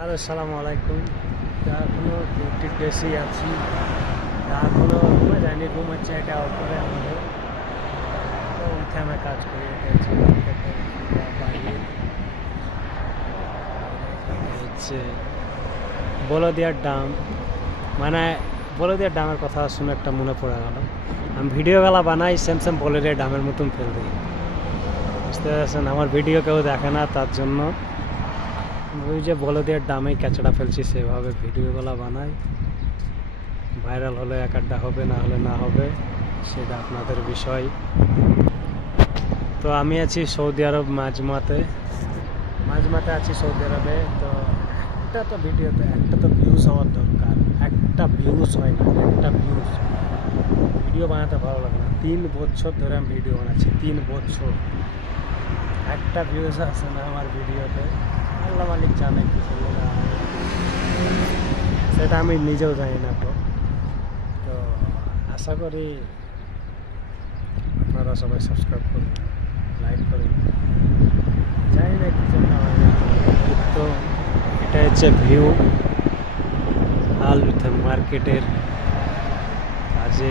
Hello, আসসালামু আলাইকুম। এখনো ডিউটি প্লেসেই আছি। এখনো ঘুমে যায়নি, ঘুমাচ্ছে এটা উপরে আমাদের। তো উঠে আমরা কাজ করি। এটা হচ্ছে মার্কেটে বাইরে হচ্ছে বলদিয়ার ডাম। মানে বলদিয়ার ডামের কথা শুনে একটা মনে পড়ে গেল। আমি ভিডিওগুলা বানাই সেম সেম বলদিয়ার ডামের মতন ফেল দিই। বুঝতে পারছেন, আমার ভিডিও কেউ দেখে না, তার জন্য ওই যে বলদিয়ার ডামে ক্যাচড়া ফেলছি সেভাবে ভিডিওগুলো বানাই। ভাইরাল হলে এক আড্ডা হবে, না হলে না হবে, সেটা আপনাদের বিষয়। তো আমি আছি সৌদি আরব মাজমাতে আছি সৌদি আরবে। তো একটা তো ভিডিওতে একটা তো ভিউজ হওয়ার দরকার। একটা ভিউজ হয় না, একটা ভিডিও বানাতে ভালো লাগে না। 3 বছর ধরে আমি ভিডিও বানাচ্ছি, 3 বছর, একটা ভিউজ আসে না আমার ভিডিওতে। আল্লাহ মালিক জানে কি ছেলেরা, সেটা আমি নিজেও জানি না। তো আশা করি আপনারা সবাই সাবস্ক্রাইব করুন, লাইক করুন। জানি না কি জন্য হয় না। তো এটা হচ্ছে ভিউ আল মার্কেটের কাজে